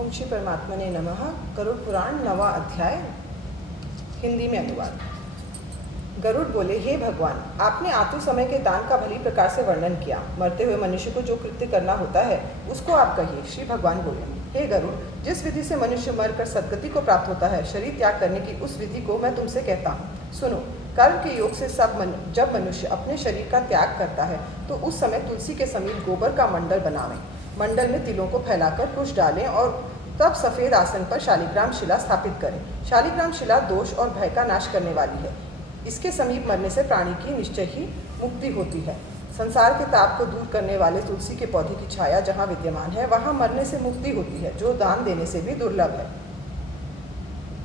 ओम श्री परमात्मने नमः। गरुड़ पुराण 9वां अध्याय, हिंदी में अनुवाद। गरुड़ बोले, हे भगवान, आपने आतु समय के दान का भली प्रकार से वर्णन किया। मरते हुए मनुष्य को जो कृत्य करना होता है उसको आप कहिए। श्री भगवान बोले, हे गरुड़, जिस विधि से मनुष्य मरकर सद्गति को प्राप्त होता है, शरीर त्याग करने की उस विधि को मैं तुमसे कहता हूँ। सुनो, कर्म के योग से जब मनुष्य अपने शरीर का त्याग करता है तो उस समय तुलसी के समीप गोबर का मंडल बनावें। मंडल में तिलों को फैलाकर कुश डालें और तब सफ़ेद आसन पर शालिग्राम शिला स्थापित करें। शालिग्राम शिला दोष और भय का नाश करने वाली है। इसके समीप मरने से प्राणी की निश्चय ही मुक्ति होती है। संसार के ताप को दूर करने वाले तुलसी के पौधे की छाया जहाँ विद्यमान है वहाँ मरने से मुक्ति होती है, जो दान देने से भी दुर्लभ है।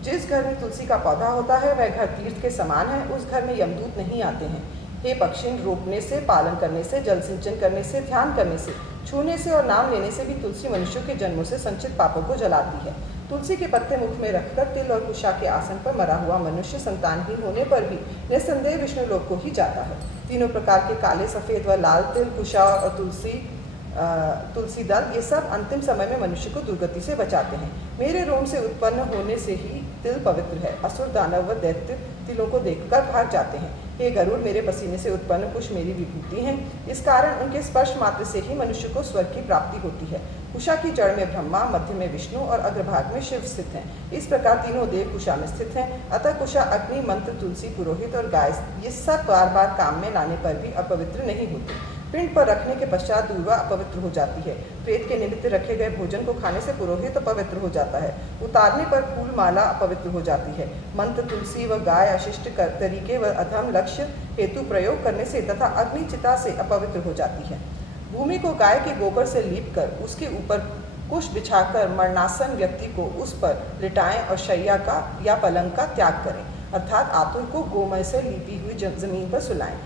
जिस घर में तुलसी का पौधा होता है वह घर तीर्थ के समान है। उस घर में यमदूत नहीं आते हैं। हे पक्षिण, रोपने से, पालन करने से, जल सिंचन करने से, ध्यान करने से, छूने से और नाम लेने से भी तुलसी मनुष्यों के जन्मों से संचित पापों को जलाती है। तुलसी के पत्ते मुख में रखकर तिल और कुशा के आसन पर मरा हुआ मनुष्य संतानहीन होने पर भी निस्संदेह विष्णु लोक को ही जाता है। तीनों प्रकार के काले, सफ़ेद व लाल तिल, कुशा और तुलसी दल, ये सब अंतिम समय में मनुष्य को दुर्गति से बचाते हैं। मेरे रोम से उत्पन्न होने से ही तिल पवित्र है। असुर, दानव व दैत्य तिलों को देखकर भाग जाते हैं। हे गरुड़, मेरे पसीने से उत्पन्न कुश मेरी विभूति हैं। इस कारण उनके स्पर्श मात्र से ही मनुष्य को स्वर्ग की प्राप्ति होती है। कुशा की जड़ में ब्रह्मा, मध्य में विष्णु और अग्रभाग में शिव स्थित हैं। इस प्रकार तीनों देव कुशा में स्थित हैं। अतः कुशा अग्नि, मंत्र, तुलसी, पुरोहित और गाय, ये सब बार बार काम में लाने पर भी अपवित्र नहीं होते। पिंड पर रखने के पश्चात दूर्वा अपवित्र हो जाती है। प्रेत के निमित्त रखे गए भोजन को खाने से पुरोहित अपवित्र हो जाता है। उतारने पर फूल माला अपवित्र हो जाती है। मंत्र, तुलसी व गाय अशिष्ट तरीके व अधम लक्ष्य हेतु प्रयोग करने से तथा अग्नि चिता से अपवित्र हो जाती है। भूमि को गाय के गोबर से लीप कर उसके ऊपर कुश बिछाकर मरणासन व्यक्ति को उस पर लिटाएं और शैया का या पलंग का त्याग करें, अर्थात आतुर को गोमय से लीपी हुई जमीन पर सुलाएं।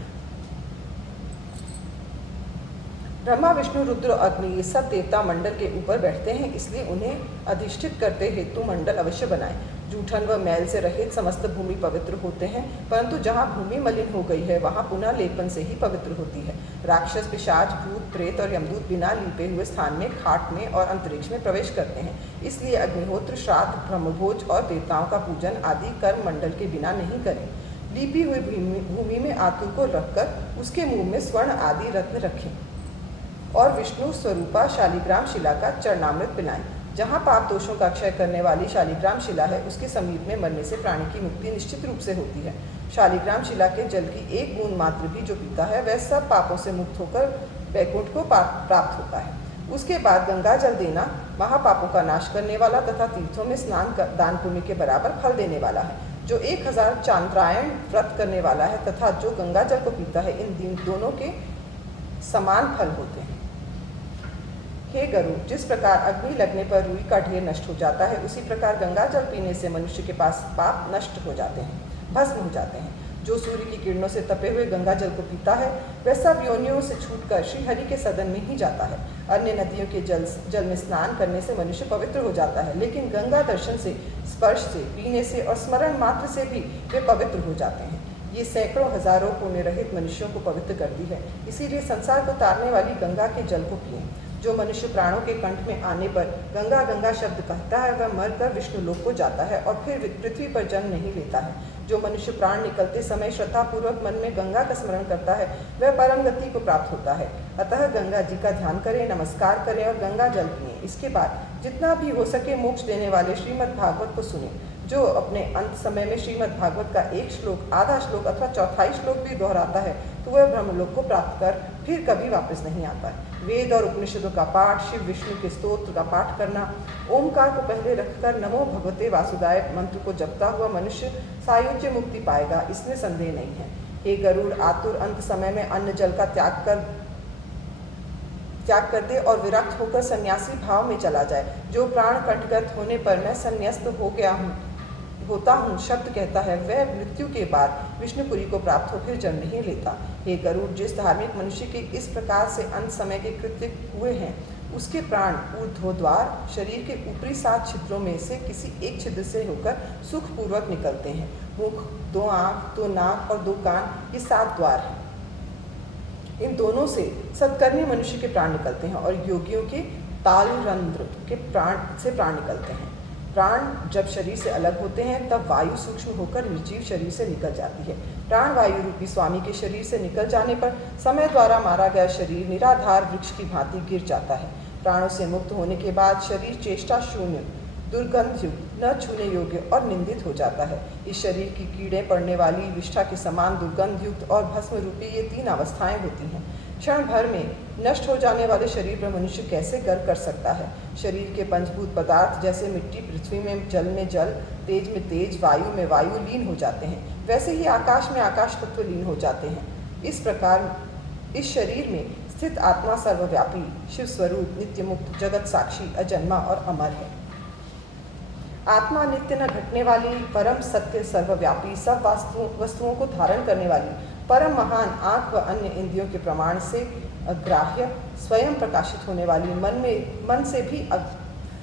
ब्रह्मा, विष्णु, रुद्र, अग्नि, ये सब देवता मंडल के ऊपर बैठते हैं, इसलिए उन्हें अधिष्ठित करते हेतु मंडल अवश्य बनाएं। जूठन व मैल से रहित समस्त भूमि पवित्र होते हैं, परंतु जहाँ भूमि मलिन हो गई है वहाँ पुनः लेपन से ही पवित्र होती है। राक्षस, पिशाच, भूत, प्रेत और यमदूत बिना लीपे हुए स्थान में, खाट में और अंतरिक्ष में प्रवेश करते हैं। इसलिए अग्निहोत्र, श्राद्ध, ब्रह्मभोज और देवताओं का पूजन आदि कर्म मंडल के बिना नहीं करें। लीपी हुई भूमि में आतुर को रखकर उसके मुँह में स्वर्ण आदि रत्न रखें और विष्णु स्वरूपा शालिग्राम शिला का चरणामृत पिलाएं। जहाँ पाप दोषों का क्षय करने वाली शालिग्राम शिला है उसके समीप में मरने से प्राणी की मुक्ति निश्चित रूप से होती है। शालिग्राम शिला के जल की एक बूंद मात्र भी जो पीता है वह सब पापों से मुक्त होकर वैकुंठ को प्राप्त होता है। उसके बाद गंगा जल देना महापापों का नाश करने वाला तथा तीर्थों में स्नान दान पुण्य के बराबर फल देने वाला है। जो 1000 चांद्रायण व्रत करने वाला है तथा जो गंगा जल को पीता है, इन दोनों के समान फल होते हैं। हे गरुड़, जिस प्रकार अग्नि लगने पर रुई का ढेर नष्ट हो जाता है, उसी प्रकार गंगा जल पीने से मनुष्य के पास पाप नष्ट हो जाते हैं, भस्म हो जाते हैं। जो सूर्य की किरणों से तपे हुए गंगा जल को पीता है वह सब योनियों से छूटकर श्री हरि के सदन में ही जाता है। अन्य नदियों के जल में स्नान करने से मनुष्य पवित्र हो जाता है, लेकिन गंगा दर्शन से, स्पर्श से, पीने से और स्मरण मात्र से भी वे पवित्र हो जाते हैं। ये सैकड़ों हजारों पुण्य रहित मनुष्यों को पवित्र करती है। इसीलिए संसार को तारने वाली गंगा के जल को पिएं। जो मनुष्य प्राणों के कंठ में आने पर गंगा गंगा शब्द कहता है वह मरकर विष्णु लोक को जाता है और फिर पृथ्वी पर जन्म नहीं लेता है। जो मनुष्य प्राण निकलते समय श्रद्धापूर्वक मन में गंगा का स्मरण करता है वह परम गति को प्राप्त होता है। अतः गंगा जी का ध्यान करें, नमस्कार करें और गंगा जल पिएं। इसके बाद जितना भी हो सके मोक्ष देने वाले श्रीमद् भागवत को सुनें। जो अपने अंत समय में श्रीमद् भागवत का एक श्लोक, आधा श्लोक अथवा चौथाई श्लोक भी दोहराता है तो वह ब्रह्मलोक को प्राप्त कर फिर कभी वापस नहीं आता है। वेद और उपनिषदों का पाठ, शिव विष्णु के स्तोत्र का पाठ करना, ओमकार को पहले रखकर नमो भगवते वासुदेवाय मंत्र को जपता हुआ मनुष्य सायुज्य मुक्ति पाएगा, इसमें संदेह नहीं है। हे गरुड़, आतुर अंत समय में अन्न जल का त्याग कर दे और विरक्त होकर सन्यासी भाव में चला जाए। जो प्राण कंठगत होने पर मैं संन्यास्त होता हूँ शब्द कहता है वह मृत्यु के बाद विष्णुपुरी को प्राप्त हो फिर जन्म नहीं लेता। हे गरुड़, जिस धार्मिक मनुष्य के इस प्रकार से अंत समय के कृत्य हुए हैं उसके प्राण ऊर्ध्वद्वार शरीर के ऊपरी 7 छिद्रों में से किसी एक छिद्र से होकर सुखपूर्वक निकलते हैं। मुख, 2 आँख, 2 नाक और 2 कान, ये 7 द्वार हैं। इन दोनों से सत्कर्मी मनुष्य के प्राण निकलते हैं और योगियों के तालरंध्र के प्राण निकलते हैं। प्राण जब शरीर से अलग होते हैं तब वायु सूक्ष्म होकर निर्जीव शरीर से निकल जाती है। प्राण वायु रूपी स्वामी के शरीर से निकल जाने पर समय द्वारा मारा गया शरीर निराधार वृक्ष की भांति गिर जाता है। प्राणों से मुक्त होने के बाद शरीर चेष्टा शून्य, दुर्गंधयुक्त, न छूने योग्य और निंदित हो जाता है। इस शरीर की कीड़े पड़ने वाली विष्ठा के समान दुर्गंधयुक्त और भस्म रूपी ये 3 अवस्थाएं होती हैं। क्षण भर में नष्ट हो जाने वाले शरीर पर मनुष्य कैसे गर्व कर सकता है। शरीर के पंचभूत पदार्थ जैसे मिट्टी पृथ्वी में जल, तेज में तेज, वायु में वायु लीन हो जाते हैं, वैसे ही आकाश में आकाश तत्व लीन हो जाते हैं। इस प्रकार इस शरीर में स्थित आत्मा सर्वव्यापी, शिव स्वरूप, नित्य मुक्त, जगत साक्षी, अजन्मा और अमर है। आत्मा नित्य न घटने वाली, परम सत्य, सर्वव्यापी, सब वस्तुओं को धारण करने वाली, परम महान, आँख व अन्य इंद्रियों के प्रमाण से अग्राह्य, स्वयं प्रकाशित होने वाली, मन से भी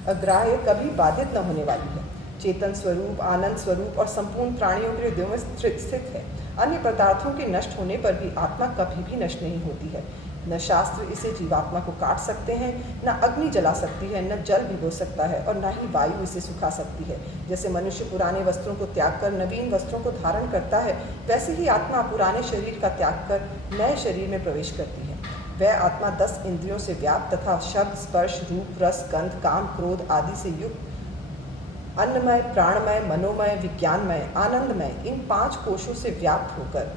अग्राह्य, कभी बाधित न होने वाली है। चेतन स्वरूप, आनंद स्वरूप और संपूर्ण प्राणियों के हृदयों में स्थित है। अन्य पदार्थों के नष्ट होने पर भी आत्मा कभी भी नष्ट नहीं होती है। न शास्त्र इसे जीवात्मा को काट सकते हैं, न अग्नि जला सकती है, न जल भिगो सकता है और न ही वायु इसे सुखा सकती है। जैसे मनुष्य पुराने वस्त्रों को त्याग कर नवीन वस्त्रों को धारण करता है, वैसे ही आत्मा पुराने शरीर का त्याग कर नए शरीर में प्रवेश करती है। वह आत्मा 10 इंद्रियों से व्याप्त तथा शब्द, स्पर्श, रूप, रस, गंध, काम, क्रोध आदि से युक्त, अन्नमय, प्राणमय, मनोमय, विज्ञानमय, आनंदमय, इन 5 कोशों से व्याप्त होकर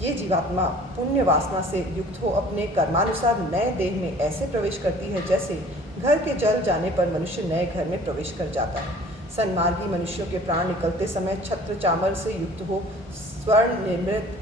ये जीवात्मा पुण्य वासना से युक्त हो अपने कर्मानुसार नए देह में ऐसे प्रवेश करती है जैसे घर के जल जाने पर मनुष्य नए घर में प्रवेश कर जाता है। सन्मार्गी मनुष्यों के प्राण निकलते समय छत्र चामर से युक्त हो स्वर्ण निर्मित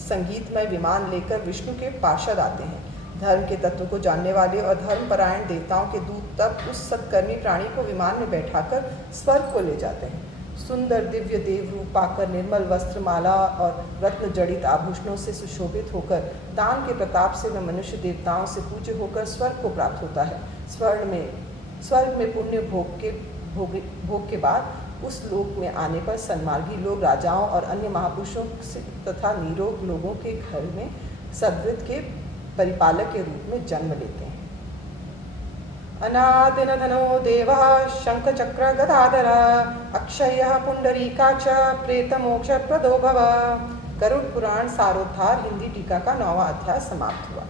संगीतमय विमान लेकर विष्णु के पार्षद आते हैं। धर्म के तत्व को जानने वाले और धर्मपरायण देवताओं के दूत तब उस सत्कर्मी प्राणी को विमान में बैठाकर स्वर्ग को ले जाते हैं। सुंदर दिव्य देव रूप पाकर निर्मल वस्त्र, माला और रत्न जड़ित आभूषणों से सुशोभित होकर दान के प्रताप से वह मनुष्य देवताओं से पूज्य होकर स्वर्ग को प्राप्त होता है। स्वर्ग में पुण्य भोग के बाद उस लोक में आने पर सन्मार्गी लोग राजाओं और अन्य महापुरुषों से तथा निरोग लोगों के घर में सद्वृत्त के परिपालक के रूप में जन्म लेते हैं। अनादिनधनो देवः शंखचक्र गदाधर अक्षयः पुंडरीकाक्ष प्रेतमोक्ष प्रदो भव। गरुड़ पुराण सारोद्धार हिंदी टीका का 9वां अध्याय समाप्त हुआ।